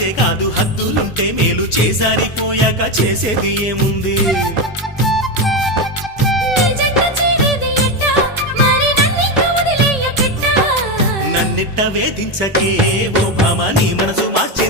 అయితే కాదు హద్దులుంటే మేలు చేసారిపోయాక చేసేది ఏముంది నన్నిట్ట వేధించకే ఓ భామ నీ మనసు మార్చే